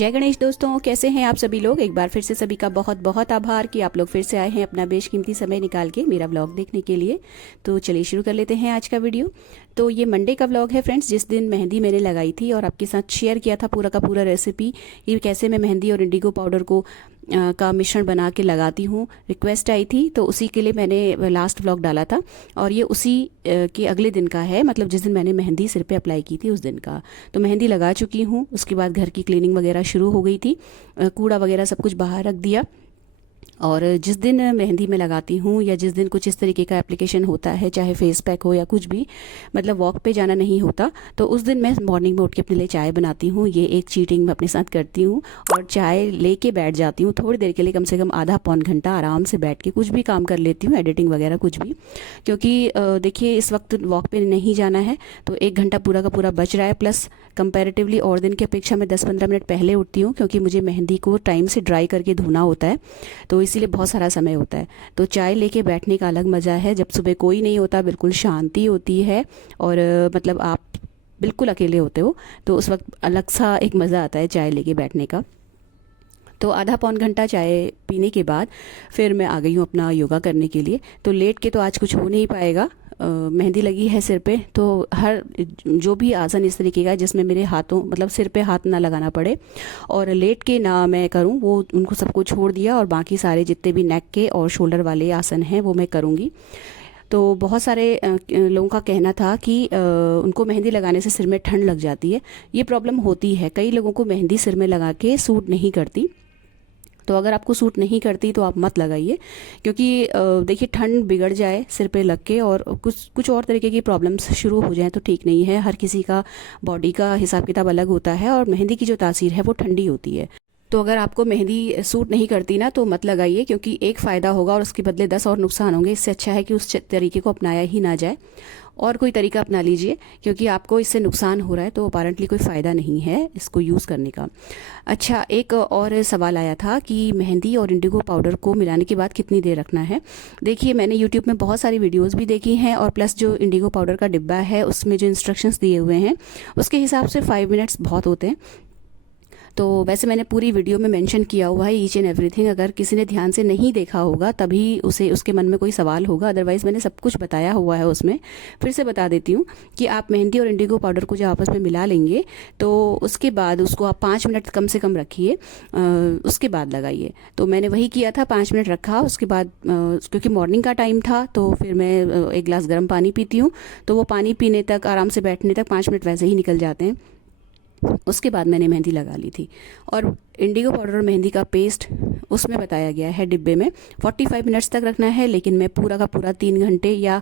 जय गणेश दोस्तों, कैसे हैं आप सभी लोग। एक बार फिर से सभी का बहुत बहुत आभार कि आप लोग फिर से आए हैं अपना बेशकीमती समय निकाल के मेरा व्लॉग देखने के लिए। तो चलिए शुरू कर लेते हैं आज का वीडियो। तो ये मंडे का व्लॉग है फ्रेंड्स, जिस दिन मेहंदी मैंने लगाई थी और आपके साथ शेयर किया था पूरा का पूरा रेसिपी, ये कैसे मैं मेहंदी और इंडिगो पाउडर को का मिश्रण बना के लगाती हूँ। रिक्वेस्ट आई थी तो उसी के लिए मैंने लास्ट व्लॉग डाला था और ये उसी के अगले दिन का है, मतलब जिस दिन मैंने मेहंदी सिर पे अप्लाई की थी उस दिन का। तो मेहंदी लगा चुकी हूँ, उसके बाद घर की क्लीनिंग वगैरह शुरू हो गई थी, कूड़ा वगैरह सब कुछ बाहर रख दिया। और जिस दिन मेहंदी में लगाती हूँ या जिस दिन कुछ इस तरीके का एप्लीकेशन होता है, चाहे फेस पैक हो या कुछ भी, मतलब वॉक पे जाना नहीं होता, तो उस दिन मैं मॉर्निंग में उठ के अपने लिए चाय बनाती हूँ। ये एक चीटिंग मैं अपने साथ करती हूँ और चाय लेके बैठ जाती हूँ थोड़ी देर के लिए, कम से कम आधा पौन घंटा आराम से बैठ के कुछ भी काम कर लेती हूँ, एडिटिंग वगैरह कुछ भी। क्योंकि देखिए इस वक्त वॉक पे नहीं जाना है तो एक घंटा पूरा का पूरा बच रहा है। प्लस कंपैरेटिवली और दिन की अपेक्षा मैं 10-15 मिनट पहले उठती हूँ, क्योंकि मुझे मेहंदी को टाइम से ड्राई करके धोना होता है, तो इसीलिए बहुत सारा समय होता है। तो चाय लेके बैठने का अलग मज़ा है, जब सुबह कोई नहीं होता, बिल्कुल शांति होती है और मतलब आप बिल्कुल अकेले होते हो, तो उस वक्त अलग सा एक मज़ा आता है चाय लेके बैठने का। तो आधा पौन घंटा चाय पीने के बाद फिर मैं आ गई हूँ अपना योगा करने के लिए। तो लेट के तो आज कुछ हो नहीं पाएगा, मेहंदी लगी है सिर पे, तो हर जो भी आसन इस तरीके का है जिसमें मेरे हाथों मतलब सिर पे हाथ ना लगाना पड़े और लेट के ना मैं करूं, वो उनको सबको छोड़ दिया और बाकी सारे जितने भी नेक के और शोल्डर वाले आसन हैं वो मैं करूंगी। तो बहुत सारे लोगों का कहना था कि उनको मेहंदी लगाने से सिर में ठंड लग जाती है। ये प्रॉब्लम होती है, कई लोगों को मेहंदी सिर में लगा के सूट नहीं करती। तो अगर आपको सूट नहीं करती तो आप मत लगाइए, क्योंकि देखिए ठंड बिगड़ जाए सिर पे लग के और कुछ कुछ और तरीके की प्रॉब्लम्स शुरू हो जाए तो ठीक नहीं है। हर किसी का बॉडी का हिसाब किताब अलग होता है और मेहंदी की जो तासीर है वो ठंडी होती है। तो अगर आपको मेहंदी सूट नहीं करती ना तो मत लगाइए, क्योंकि एक फ़ायदा होगा और उसके बदले 10 और नुकसान होंगे। इससे अच्छा है कि उस तरीके को अपनाया ही ना जाए और कोई तरीका अपना लीजिए, क्योंकि आपको इससे नुकसान हो रहा है तो अपारेंटली कोई फ़ायदा नहीं है इसको यूज़ करने का। अच्छा, एक और सवाल आया था कि मेहंदी और इंडिगो पाउडर को मिलाने के बाद कितनी देर रखना है। देखिए मैंने यूट्यूब में बहुत सारी वीडियोस भी देखी हैं और प्लस जो इंडिगो पाउडर का डिब्बा है उसमें जो इंस्ट्रक्शंस दिए हुए हैं उसके हिसाब से 5 मिनट्स बहुत होते हैं। तो वैसे मैंने पूरी वीडियो में मेंशन किया हुआ है ईच एंड एवरीथिंग, अगर किसी ने ध्यान से नहीं देखा होगा तभी उसे उसके मन में कोई सवाल होगा, अदरवाइज़ मैंने सब कुछ बताया हुआ है उसमें। फिर से बता देती हूँ कि आप मेहंदी और इंडिगो पाउडर को जब आपस में मिला लेंगे तो उसके बाद उसको आप 5 मिनट कम से कम रखिए, उसके बाद लगाइए। तो मैंने वही किया था, 5 मिनट रखा, उसके बाद क्योंकि मॉर्निंग का टाइम था तो फिर मैं एक गिलास गर्म पानी पीती हूँ, तो वो पानी पीने तक, आराम से बैठने तक 5 मिनट वैसे ही निकल जाते हैं। उसके बाद मैंने मेहंदी लगा ली थी। और इंडिगो पाउडर और मेहंदी का पेस्ट उसमें बताया गया है डिब्बे में 45 मिनट्स तक रखना है, लेकिन मैं पूरा का पूरा 3 घंटे या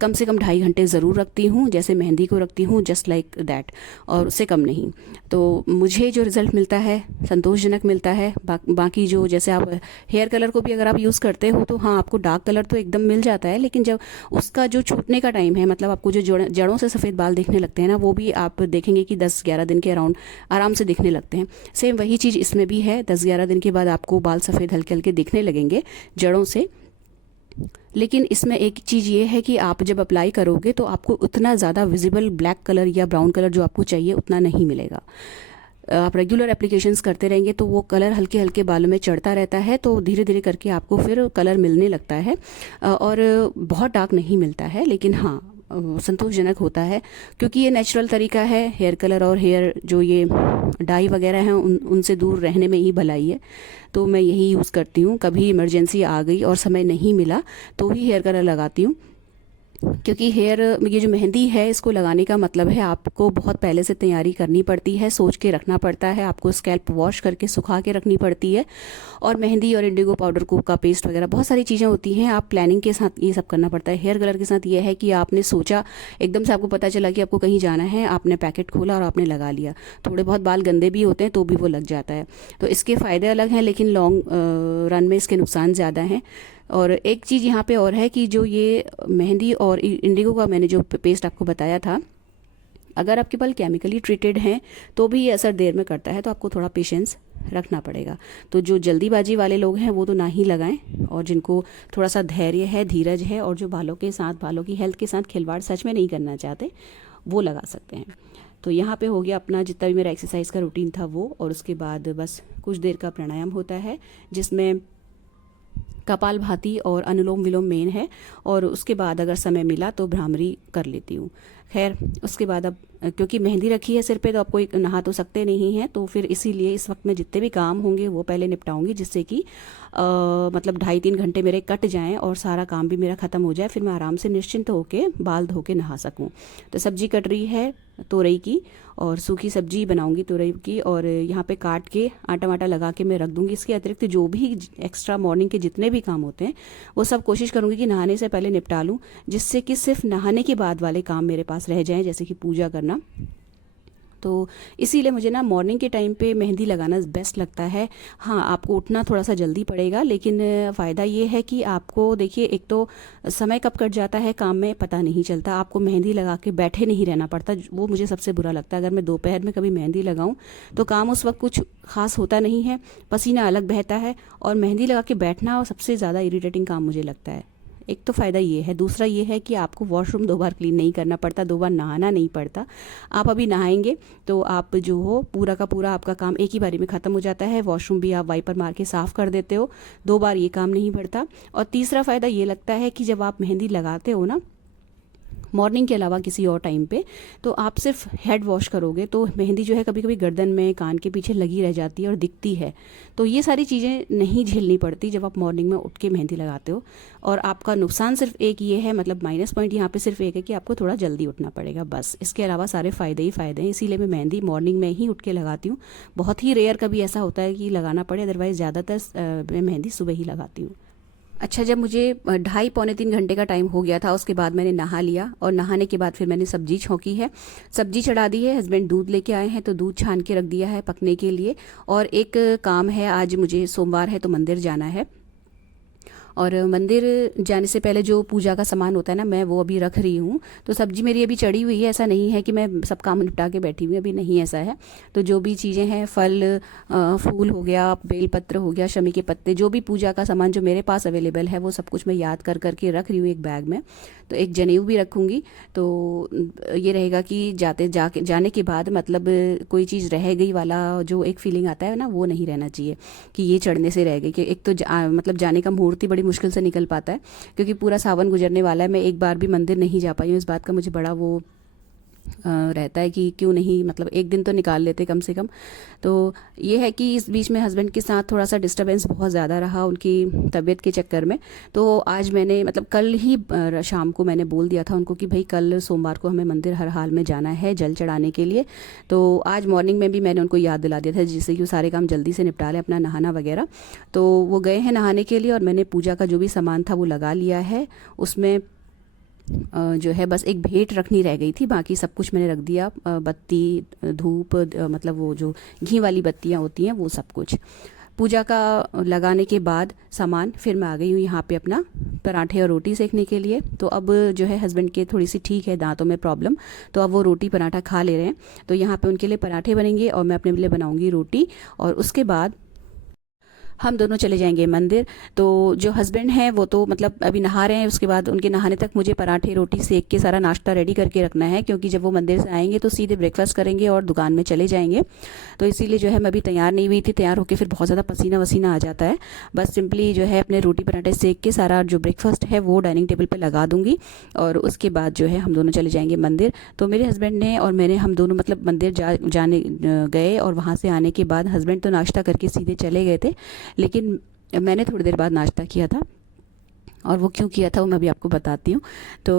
कम से कम 2.5 घंटे ज़रूर रखती हूँ, जैसे मेहंदी को रखती हूँ, जस्ट लाइक दैट, और उससे कम नहीं। तो मुझे जो रिज़ल्ट मिलता है संतोषजनक मिलता है। बाकी जो जैसे आप हेयर कलर को भी अगर आप यूज़ करते हो तो हाँ आपको डार्क कलर तो एकदम मिल जाता है, लेकिन जब उसका जो छूटने का टाइम है, मतलब आपको जो जड़ों से सफ़ेद बाल दिखने लगते हैं ना, वो भी आप देखेंगे कि 10-11 दिन के अराउंड आराम से दिखने लगते हैं। सेम वही चीज़ इसमें भी है, 10-11 दिन के बाद आपको बाल सफ़ेद हल्के हल्के दिखने लगेंगे जड़ों से। लेकिन इसमें एक चीज़ ये है कि आप जब अप्लाई करोगे तो आपको उतना ज़्यादा विजिबल ब्लैक कलर या ब्राउन कलर जो आपको चाहिए उतना नहीं मिलेगा। आप रेगुलर एप्लीकेशंस करते रहेंगे तो वो कलर हल्के हल्के बालों में चढ़ता रहता है, तो धीरे धीरे करके आपको फिर कलर मिलने लगता है और बहुत डार्क नहीं मिलता है, लेकिन हाँ संतोषजनक होता है, क्योंकि ये नेचुरल तरीका है। हेयर कलर और हेयर जो ये डाई वगैरह हैं उनसे दूर रहने में ही भलाई है, तो मैं यही यूज़ करती हूँ। कभी इमरजेंसी आ गई और समय नहीं मिला तो ही हेयर कलर लगाती हूँ, क्योंकि हेयर ये जो मेहंदी है इसको लगाने का मतलब है आपको बहुत पहले से तैयारी करनी पड़ती है, सोच के रखना पड़ता है, आपको स्कैल्प वॉश करके सुखा के रखनी पड़ती है। और मेहंदी और इंडिगो पाउडर को का पेस्ट वगैरह बहुत सारी चीज़ें होती हैं, आप प्लानिंग के साथ ये सब करना पड़ता है। हेयर कलर के साथ ये है कि आपने सोचा, एकदम से आपको पता चला कि आपको कहीं जाना है, आपने पैकेट खोला और आपने लगा लिया। थोड़े बहुत बाल गंदे भी होते हैं तो भी वो लग जाता है, तो इसके फ़ायदे अलग हैं, लेकिन लॉन्ग रन में इसके नुकसान ज़्यादा हैं। और एक चीज़ यहाँ पे और है कि जो ये मेहंदी और इंडिगो का मैंने जो पेस्ट आपको बताया था, अगर आपके बाल केमिकली ट्रीटेड हैं तो भी ये असर देर में करता है, तो आपको थोड़ा पेशेंस रखना पड़ेगा। तो जो जल्दीबाजी वाले लोग हैं वो तो ना ही लगाएं, और जिनको थोड़ा सा धैर्य है, धीरज है, और जो बालों के साथ, बालों की हेल्थ के साथ खिलवाड़ सच में नहीं करना चाहते, वो लगा सकते हैं। तो यहाँ पे हो गया अपना जितना भी मेरा एक्सरसाइज का रूटीन था वो, और उसके बाद बस कुछ देर का प्राणायाम होता है जिसमें कपालभाति और अनुलोम विलोम मेन है, और उसके बाद अगर समय मिला तो भ्रामरी कर लेती हूँ। खैर उसके बाद अब क्योंकि मेहंदी रखी है सिर पे तो अब कोई नहा तो सकते नहीं हैं, तो फिर इसीलिए इस वक्त में जितने भी काम होंगे वो पहले निपटाऊंगी, जिससे कि मतलब 2.5-3 घंटे मेरे कट जाएं और सारा काम भी मेरा ख़त्म हो जाए, फिर मैं आराम से निश्चिंत होके बाल धो के नहा सकूं। तो सब्जी कट रही है तोरई की, और सूखी सब्जी बनाऊंगी तोरई की, और यहाँ पे काट के आटा वाटा लगा के मैं रख दूंगी। इसके अतिरिक्त जो भी एक्स्ट्रा मॉर्निंग के जितने भी काम होते हैं वो सब कोशिश करूंगी कि नहाने से पहले निपटा लूँ, जिससे कि सिर्फ नहाने के बाद वाले काम मेरे पास रह जाएं, जैसे कि पूजा करना। तो इसीलिए मुझे ना मॉर्निंग के टाइम पे मेहंदी लगाना बेस्ट लगता है। हाँ, आपको उठना थोड़ा सा जल्दी पड़ेगा, लेकिन फ़ायदा ये है कि आपको देखिए, एक तो समय कब कट जाता है काम में पता नहीं चलता, आपको मेहंदी लगा के बैठे नहीं रहना पड़ता, वो मुझे सबसे बुरा लगता है। अगर मैं दोपहर में कभी मेहंदी लगाऊं तो काम उस वक्त कुछ खास होता नहीं है, पसीना अलग बहता है, और मेहंदी लगा के बैठना सबसे ज़्यादा इरिटेटिंग काम मुझे लगता है। एक तो फ़ायदा ये है, दूसरा ये है कि आपको वॉशरूम 2 बार क्लीन नहीं करना पड़ता, 2 बार नहाना नहीं पड़ता। आप अभी नहाएंगे तो आप जो हो पूरा का पूरा आपका काम एक ही बारी में ख़त्म हो जाता है। वॉशरूम भी आप वाइपर मार के साफ़ कर देते हो, 2 बार ये काम नहीं पड़ता। और तीसरा फ़ायदा ये लगता है कि जब आप मेहंदी लगाते हो ना मॉर्निंग के अलावा किसी और टाइम पे, तो आप सिर्फ हेड वॉश करोगे तो मेहंदी जो है कभी कभी गर्दन में कान के पीछे लगी रह जाती है और दिखती है। तो ये सारी चीज़ें नहीं झेलनी पड़ती जब आप मॉर्निंग में उठ के मेहंदी लगाते हो। और आपका नुकसान सिर्फ एक ये है, मतलब माइनस पॉइंट यहाँ पे सिर्फ एक है कि आपको थोड़ा जल्दी उठना पड़ेगा, बस। इसके अलावा सारे फ़ायदे ही फ़ायदे हैं, इसीलिए मैं मेहंदी मॉर्निंग में ही उठ के लगाती हूँ। बहुत ही रेयर कभी ऐसा होता है कि लगाना पड़े, अदरवाइज़ ज़्यादातर मैं मेहंदी सुबह ही लगाती हूँ। अच्छा, जब मुझे 2.5-3 घंटे का टाइम हो गया था, उसके बाद मैंने नहा लिया, और नहाने के बाद फिर मैंने सब्जी छौंकी है, सब्जी चढ़ा दी है। हस्बैंड दूध लेके आए हैं तो दूध छान के रख दिया है पकने के लिए। और एक काम है, आज मुझे सोमवार है तो मंदिर जाना है, और मंदिर जाने से पहले जो पूजा का सामान होता है ना, मैं वो अभी रख रही हूँ। तो सब्जी मेरी अभी चढ़ी हुई है, ऐसा नहीं है कि मैं सब काम निपटा के बैठी हुई, अभी नहीं ऐसा है। तो जो भी चीज़ें हैं, फल फूल हो गया, बेलपत्र हो गया, शमी के पत्ते, जो भी पूजा का सामान जो मेरे पास अवेलेबल है वो सब कुछ मैं याद कर करके रख रही हूँ एक बैग में। तो एक जनेऊ भी रखूँगी, तो ये रहेगा कि जाने के बाद मतलब कोई चीज़ रह गई वाला जो एक फीलिंग आता है ना, वो नहीं रहना चाहिए कि ये चढ़ने से रह गई। कि एक तो मतलब जाने का मुहूर्त ही बड़ी मुश्किल से निकल पाता है, क्योंकि पूरा सावन गुजरने वाला है। मैं एक बार भी मंदिर नहीं जा पाई हूँ, इस बात का मुझे बड़ा वो रहता है कि क्यों नहीं, मतलब एक दिन तो निकाल लेते कम से कम। तो ये है कि इस बीच में हस्बैंड के साथ थोड़ा सा डिस्टरबेंस बहुत ज़्यादा रहा उनकी तबीयत के चक्कर में। तो आज मैंने मतलब कल ही शाम को मैंने बोल दिया था उनको कि भाई कल सोमवार को हमें मंदिर हर हाल में जाना है जल चढ़ाने के लिए। तो आज मॉर्निंग में भी मैंने उनको याद दिला दिया था, जिससे कि वो सारे काम जल्दी से निपटा लें, अपना नहाना वगैरह। तो वो गए हैं नहाने के लिए, और मैंने पूजा का जो भी सामान था वो लगा लिया है। उसमें जो है बस एक भेंट रखनी रह गई थी, बाकी सब कुछ मैंने रख दिया। बत्ती, धूप, मतलब वो जो घी वाली बत्तियां होती हैं वो सब कुछ। पूजा का लगाने के बाद सामान फिर मैं आ गई हूँ यहाँ पे अपना पराठे और रोटी सेकने के लिए। तो अब जो है हस्बैंड के थोड़ी सी ठीक है दांतों में प्रॉब्लम, तो अब वो रोटी पराठा खा ले रहे हैं। तो यहाँ पे उनके लिए पराठे बनेंगे और मैं अपने लिए बनाऊँगी रोटी, और उसके बाद हम दोनों चले जाएंगे मंदिर। तो जो हस्बैंड हैं वो तो मतलब अभी नहा रहे हैं, उसके बाद उनके नहाने तक मुझे पराठे रोटी सेक के सारा नाश्ता रेडी करके रखना है, क्योंकि जब वो मंदिर से आएंगे तो सीधे ब्रेकफास्ट करेंगे और दुकान में चले जाएंगे। तो इसीलिए जो है मैं अभी तैयार नहीं हुई थी, तैयार होकर फिर बहुत ज़्यादा पसीना वसीना आ जाता है। बस सिंपली जो है अपने रोटी पराठे सेक के सारा जो ब्रेकफास्ट है वो डाइनिंग टेबल पर लगा दूंगी, और उसके बाद जो है हम दोनों चले जाएंगे मंदिर। तो मेरे हस्बैंड ने और मैंने, हम दोनों मतलब मंदिर जाने गए, और वहाँ से आने के बाद हस्बैंड तो नाश्ता करके सीधे चले गए थे, लेकिन मैंने थोड़ी देर बाद नाश्ता किया था, और वो क्यों किया था वो मैं भी आपको बताती हूँ। तो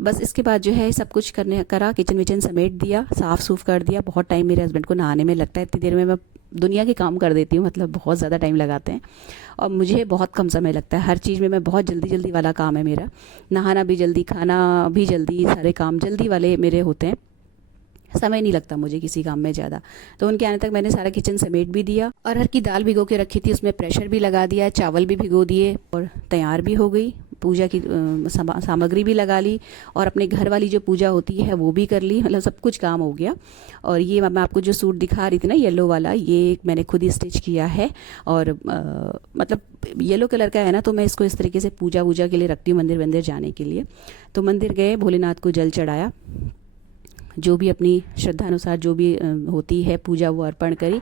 बस इसके बाद जो है सब कुछ करा, किचन विचन समेट दिया, साफ़ सूफ कर दिया। बहुत टाइम मेरे हस्बैंड को नहाने में लगता है, इतनी देर में मैं दुनिया के काम कर देती हूँ, मतलब बहुत ज़्यादा टाइम लगाते हैं, और मुझे बहुत कम समय लगता है। हर चीज़ में मैं बहुत जल्दी जल्दी वाला काम है मेरा, नहाना भी जल्दी, खाना भी जल्दी, सारे काम जल्दी वाले मेरे होते हैं, समय नहीं लगता मुझे किसी काम में ज़्यादा। तो उनके आने तक मैंने सारा किचन समेट भी दिया। अरहर की दाल भिगो के रखी थी, उसमें प्रेशर भी लगा दिया, चावल भी भिगो दिए, और तैयार भी हो गई। पूजा की सामग्री भी लगा ली, और अपने घर वाली जो पूजा होती है वो भी कर ली, मतलब सब कुछ काम हो गया। और ये मैं आपको जो सूट दिखा रही थी ना, येलो वाला, ये मैंने खुद ही स्टिच किया है, और मतलब येलो कलर का है ना, तो मैं इसको इस तरीके से पूजा वूजा के लिए रखती हूँ, मंदिर वंदिर जाने के लिए। तो मंदिर गए, भोलेनाथ को जल चढ़ाया, जो भी अपनी श्रद्धानुसार जो भी होती है पूजा वो अर्पण करी।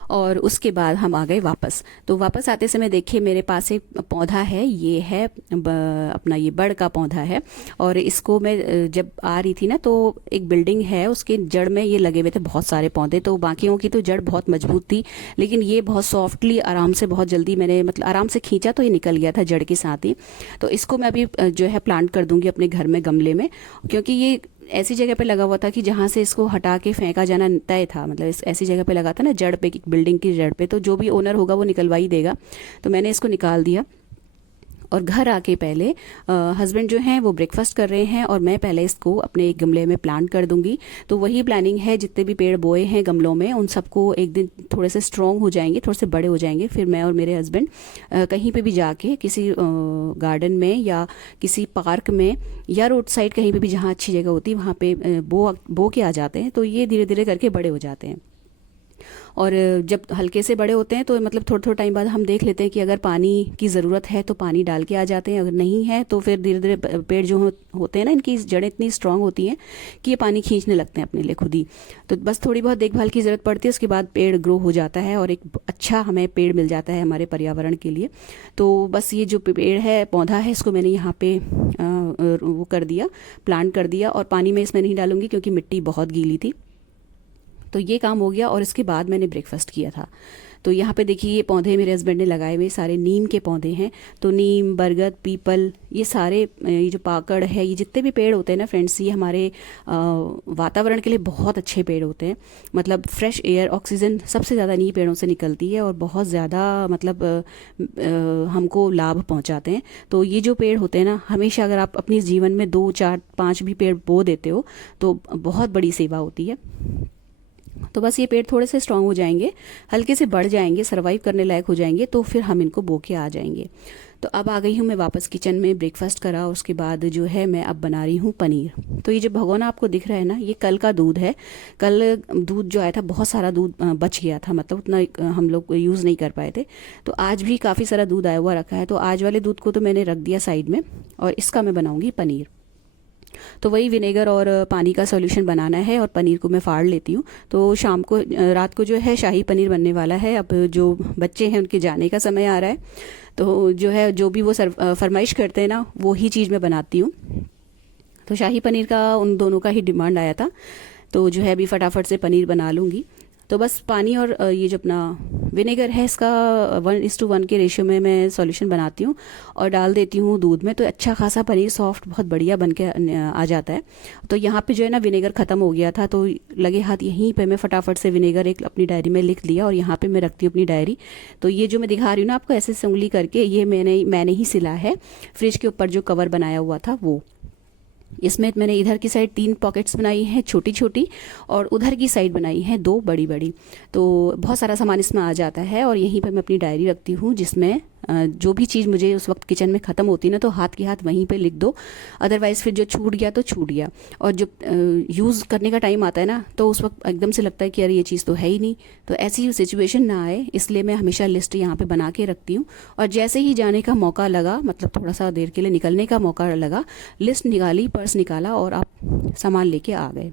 और उसके बाद हम आ गए वापस। तो वापस आते समय देखिए मेरे पास एक पौधा है, ये है अपना ये बड़ का पौधा है। और इसको मैं जब आ रही थी ना तो एक बिल्डिंग है उसके जड़ में ये लगे हुए थे बहुत सारे पौधे। तो बाकियों की तो जड़ बहुत मजबूत थी, लेकिन ये बहुत सॉफ्टली आराम से बहुत जल्दी मैंने मतलब आराम से खींचा तो ये निकल गया था जड़ के साथ ही। तो इसको मैं अभी जो है प्लांट कर दूंगी अपने घर में गमले में, क्योंकि ये ऐसी जगह पे लगा हुआ था कि जहाँ से इसको हटा के फेंका जाना तय था। मतलब इस ऐसी जगह पे लगा था ना जड़ पे, बिल्डिंग की जड़ पे, तो जो भी ओनर होगा वो निकलवा ही देगा। तो मैंने इसको निकाल दिया। और घर आके पहले हस्बैंड जो हैं वो ब्रेकफास्ट कर रहे हैं और मैं पहले इसको अपने एक गमले में प्लांट कर दूंगी। तो वही प्लानिंग है, जितने भी पेड़ बोए हैं गमलों में उन सबको एक दिन थोड़े से स्ट्रॉन्ग हो जाएंगे, थोड़े से बड़े हो जाएंगे, फिर मैं और मेरे हस्बैंड कहीं पे भी जाके किसी गार्डन में या किसी पार्क में या रोड साइड कहीं पे भी जहाँ अच्छी जगह होती है वहाँ पे बो के आ जाते हैं। तो ये धीरे धीरे करके बड़े हो जाते हैं। और जब हल्के से बड़े होते हैं तो मतलब थोड़ा थोड़ा टाइम बाद हम देख लेते हैं कि अगर पानी की ज़रूरत है तो पानी डाल के आ जाते हैं, अगर नहीं है तो फिर धीरे धीरे पेड़ जो होते हैं ना इनकी जड़ें इतनी स्ट्रांग होती हैं कि ये पानी खींचने लगते हैं अपने लिए खुद ही। तो बस थोड़ी बहुत देखभाल की ज़रूरत पड़ती है, उसके बाद पेड़ ग्रो हो जाता है और एक अच्छा हमें पेड़ मिल जाता है हमारे पर्यावरण के लिए। तो बस ये जो पेड़ है पौधा है इसको मैंने यहाँ पे वो कर दिया, प्लांट कर दिया। और पानी में इसमें नहीं डालूंगी क्योंकि मिट्टी बहुत गीली थी। तो ये काम हो गया और इसके बाद मैंने ब्रेकफास्ट किया था। तो यहाँ पे देखिए ये पौधे मेरे हस्बैंड ने लगाए हुए सारे नीम के पौधे हैं। तो नीम, बरगद, पीपल, ये सारे ये जो पाकड़ है, ये जितने भी पेड़ होते हैं ना फ्रेंड्स, ये हमारे वातावरण के लिए बहुत अच्छे पेड़ होते हैं। मतलब फ्रेश एयर, ऑक्सीजन सबसे ज़्यादा इन्हीं पेड़ों से निकलती है और बहुत ज़्यादा मतलब हमको लाभ पहुँचाते हैं। तो ये जो पेड़ होते हैं ना, हमेशा अगर आप अपने जीवन में 2, 4, 5 भी पेड़ बो देते हो तो बहुत बड़ी सेवा होती है। तो बस ये पेड़ थोड़े से स्ट्रांग हो जाएंगे, हल्के से बढ़ जाएंगे, सरवाइव करने लायक हो जाएंगे, तो फिर हम इनको बो के आ जाएंगे। तो अब आ गई हूँ मैं वापस किचन में, ब्रेकफास्ट करा, उसके बाद जो है मैं अब बना रही हूँ पनीर। तो ये जो भगोना आपको दिख रहा है ना, ये कल का दूध है। कल दूध जो आया था बहुत सारा दूध बच गया था, मतलब उतना हम लोग यूज़ नहीं कर पाए थे। तो आज भी काफ़ी सारा दूध आया हुआ रखा है। तो आज वाले दूध को तो मैंने रख दिया साइड में और इसका मैं बनाऊँगी पनीर। तो वही विनेगर और पानी का सॉल्यूशन बनाना है और पनीर को मैं फाड़ लेती हूँ। तो शाम को रात को जो है शाही पनीर बनने वाला है। अब जो बच्चे हैं उनके जाने का समय आ रहा है, तो जो है जो भी वो फरमाइश करते हैं ना वो ही चीज़ मैं बनाती हूँ। तो शाही पनीर का उन दोनों का ही डिमांड आया था, तो जो है अभी फटाफट से पनीर बना लूँगी। तो बस पानी और ये जो अपना विनेगर है इसका 1:1 के रेशियो में मैं सॉल्यूशन बनाती हूँ और डाल देती हूँ दूध में। तो अच्छा खासा पनीर सॉफ्ट बहुत बढ़िया बन के आ जाता है। तो यहाँ पे जो है ना विनेगर ख़त्म हो गया था, तो लगे हाथ यहीं पे मैं फटाफट से विनेगर एक अपनी डायरी में लिख लिया और यहाँ पे मैं रखती हूँ अपनी डायरी। तो ये जो मैं दिखा रही हूँ ना आपको ऐसे से उंगली करके, ये मैंने ही सिला है। फ्रिज के ऊपर जो कवर बनाया हुआ था वो, इसमें मैंने इधर की साइड 3 पॉकेट्स बनाई हैं छोटी छोटी और उधर की साइड बनाई हैं 2 बड़ी बड़ी। तो बहुत सारा सामान इसमें आ जाता है और यहीं पर मैं अपनी डायरी रखती हूँ, जिसमें जो भी चीज़ मुझे उस वक्त किचन में ख़त्म होती ना तो हाथ के हाथ वहीं पे लिख दो, अदरवाइज़ फिर जो छूट गया तो छूट गया। और जब यूज़ करने का टाइम आता है ना तो उस वक्त एकदम से लगता है कि अरे ये चीज़ तो है ही नहीं। तो ऐसी सिचुएशन ना आए इसलिए मैं हमेशा लिस्ट यहाँ पे बना के रखती हूँ। और जैसे ही जाने का मौका लगा, मतलब थोड़ा सा देर के लिए निकलने का मौका लगा, लिस्ट निकाली, पर्स निकाला और आप सामान लेके आ गए।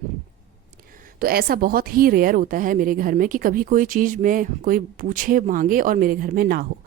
तो ऐसा बहुत ही रेयर होता है मेरे घर में कि कभी कोई चीज़ में कोई पूछे मांगे और मेरे घर में ना हो।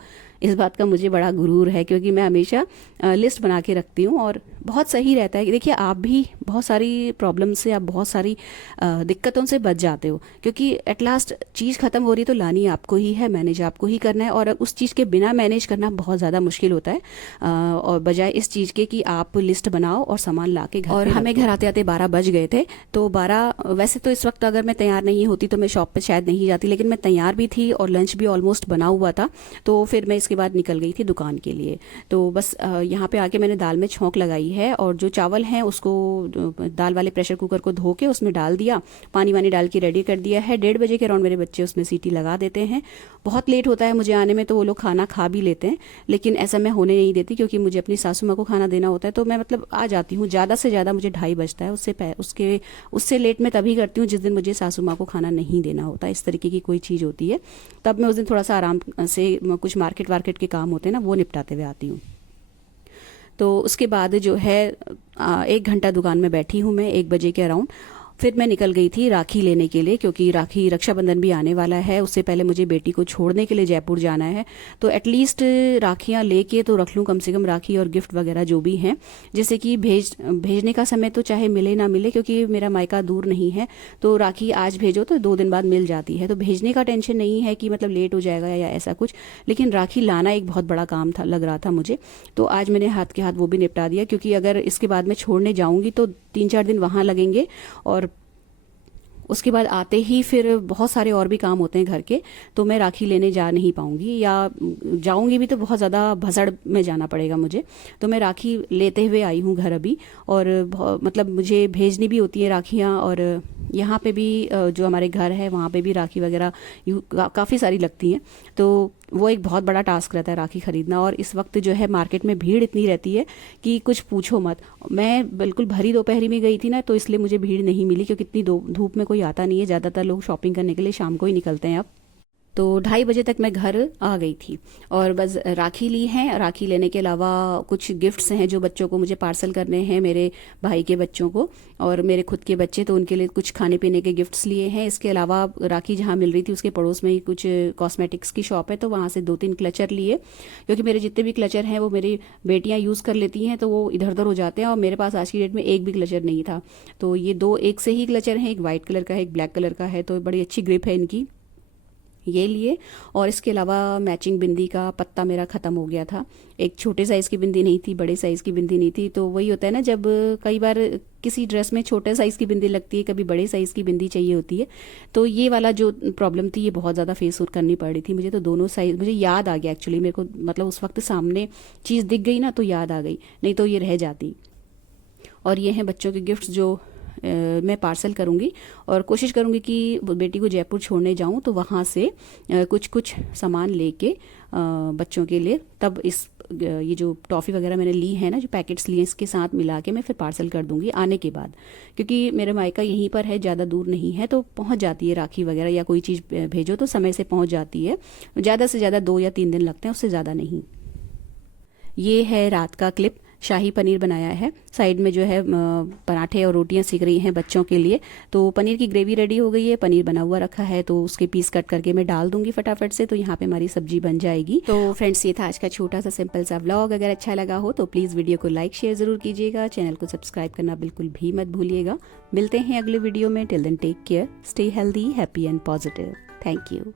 इस बात का मुझे बड़ा गुरूर है क्योंकि मैं हमेशा लिस्ट बना के रखती हूँ और बहुत सही रहता है। देखिए आप भी बहुत सारी प्रॉब्लम से, आप बहुत सारी दिक्कतों से बच जाते हो, क्योंकि एट लास्ट चीज़ ख़त्म हो रही तो लानी आपको ही है, मैनेज आपको ही करना है। और उस चीज़ के बिना मैनेज करना बहुत ज़्यादा मुश्किल होता है, और बजाय इस चीज़ के कि आप लिस्ट बनाओ और सामान ला के घर। और हमें घर आते आते 12 बज गए थे। तो 12 वैसे तो इस वक्त अगर मैं तैयार नहीं होती तो मैं शॉप पर शायद नहीं जाती, लेकिन मैं तैयार भी थी और लंच भी ऑलमोस्ट बना हुआ था। तो फिर मैं इसके बाद निकल गई थी दुकान के लिए। तो बस यहाँ पे आके मैंने दाल में छौंक लगाई है और जो चावल हैं उसको दाल वाले प्रेशर कुकर को धो के उसमें डाल दिया, पानी वानी डाल के रेडी कर दिया है। 1:30 बजे के अराउंड मेरे बच्चे उसमें सीटी लगा देते हैं। बहुत लेट होता है मुझे आने में तो वो लोग खाना खा भी लेते हैं, लेकिन ऐसा मैं होने नहीं देती क्योंकि मुझे अपनी सासू माँ को खाना देना होता है। तो मैं मतलब आ जाती हूँ, ज़्यादा से ज़्यादा मुझे 2:30 बजता है। उससे लेट मैं तभी करती हूँ जिस दिन मुझे सासू माँ को खाना नहीं देना होता, इस तरीके की कोई चीज़ होती है। तब मैं उस दिन थोड़ा सा आराम से कुछ मार्केट के काम होते हैं ना वो निपटाते हुए आती हूँ। तो उसके बाद जो है 1 घंटा दुकान में बैठी हूँ मैं, 1 बजे के अराउंड। फिर मैं निकल गई थी राखी लेने के लिए, क्योंकि राखी रक्षाबंधन भी आने वाला है। उससे पहले मुझे बेटी को छोड़ने के लिए जयपुर जाना है, तो एटलीस्ट राखियाँ लेके तो रख लूँ कम से कम, राखी और गिफ्ट वगैरह जो भी हैं, जैसे कि भेजने का समय तो चाहे मिले ना मिले, क्योंकि मेरा मायका दूर नहीं है, तो राखी आज भेजो तो 2 दिन बाद मिल जाती है, तो भेजने का टेंशन नहीं है कि मतलब लेट हो जाएगा या ऐसा कुछ। लेकिन राखी लाना एक बहुत बड़ा काम था, लग रहा था मुझे, तो आज मैंने हाथ के हाथ वो भी निपटा दिया, क्योंकि अगर इसके बाद मैं छोड़ने जाऊँगी तो 3-4 दिन वहाँ लगेंगे, और उसके बाद आते ही फिर बहुत सारे और भी काम होते हैं घर के, तो मैं राखी लेने जा नहीं पाऊंगी, या जाऊंगी भी तो बहुत ज़्यादा भसड़ में जाना पड़ेगा मुझे। तो मैं राखी लेते हुए आई हूँ घर अभी, और मतलब मुझे भेजनी भी होती है राखियाँ, और यहाँ पे भी जो हमारे घर है वहाँ पे भी राखी वगैरह काफ़ी सारी लगती हैं, तो वो एक बहुत बड़ा टास्क रहता है राखी ख़रीदना। और इस वक्त जो है मार्केट में भीड़ इतनी रहती है कि कुछ पूछो मत। मैं बिल्कुल भरी दोपहरी में गई थी ना, तो इसलिए मुझे भीड़ नहीं मिली, क्योंकि इतनी धूप में कोई आता नहीं है, ज़्यादातर लोग शॉपिंग करने के लिए शाम को ही निकलते हैं अब। तो 2:30 बजे तक मैं घर आ गई थी, और बस राखी ली है। राखी लेने के अलावा कुछ गिफ्ट्स हैं जो बच्चों को मुझे पार्सल करने हैं, मेरे भाई के बच्चों को और मेरे खुद के बच्चे, तो उनके लिए कुछ खाने पीने के गिफ्ट्स लिए हैं। इसके अलावा राखी जहाँ मिल रही थी उसके पड़ोस में ही कुछ कॉस्मेटिक्स की शॉप है, तो वहाँ से 2-3 क्लचर लिए, क्योंकि मेरे जितने भी क्लचर हैं वो मेरी बेटियाँ यूज़ कर लेती हैं, तो वो इधर उधर हो जाते हैं, और मेरे पास आज की डेट में एक भी क्लचर नहीं था। तो ये 2 एक से ही क्लचर हैं, एक वाइट कलर का है, एक ब्लैक कलर का है, तो बड़ी अच्छी ग्रिप है इनकी, ये लिए। और इसके अलावा मैचिंग बिंदी का पत्ता मेरा ख़त्म हो गया था, एक छोटे साइज़ की बिंदी नहीं थी, बड़े साइज़ की बिंदी नहीं थी। तो वही होता है ना, जब कई बार किसी ड्रेस में छोटे साइज़ की बिंदी लगती है, कभी बड़े साइज़ की बिंदी चाहिए होती है, तो ये वाला जो प्रॉब्लम थी ये बहुत ज़्यादा फेस करनी पड़ रही थी मुझे। तो दोनों साइज़ मुझे याद आ गया एक्चुअली, मेरे को मतलब उस वक्त सामने चीज़ दिख गई ना तो याद आ गई, नहीं तो ये रह जाती। और ये हैं बच्चों के गिफ्ट्स जो मैं पार्सल करूँगी, और कोशिश करूँगी कि बेटी को जयपुर छोड़ने जाऊँ तो वहाँ से कुछ कुछ सामान लेके बच्चों के लिए, तब इस ये जो टॉफ़ी वगैरह मैंने ली है ना, जो पैकेट्स लिए, इसके साथ मिला के मैं फिर पार्सल कर दूँगी आने के बाद, क्योंकि मेरा मायका यहीं पर है, ज़्यादा दूर नहीं है, तो पहुँच जाती है राखी वगैरह या कोई चीज़ भेजो तो समय से पहुँच जाती है। ज़्यादा से ज़्यादा 2 या 3 दिन लगते हैं, उससे ज़्यादा नहीं। ये है रात का क्लिप, शाही पनीर बनाया है, साइड में जो है पराठे और रोटियां सीख रही हैं बच्चों के लिए। तो पनीर की ग्रेवी रेडी हो गई है, पनीर बना हुआ रखा है, तो उसके पीस कट करके मैं डाल दूंगी फटाफट से, तो यहाँ पे हमारी सब्जी बन जाएगी। तो फ्रेंड्स, ये था आज का छोटा सा सिंपल सा व्लॉग। अगर अच्छा लगा हो तो प्लीज़ वीडियो को लाइक शेयर ज़रूर कीजिएगा, चैनल को सब्सक्राइब करना बिल्कुल भी मत भूलिएगा। मिलते हैं अगले वीडियो में, till then take care, stay healthy, happy and positive. Thank you.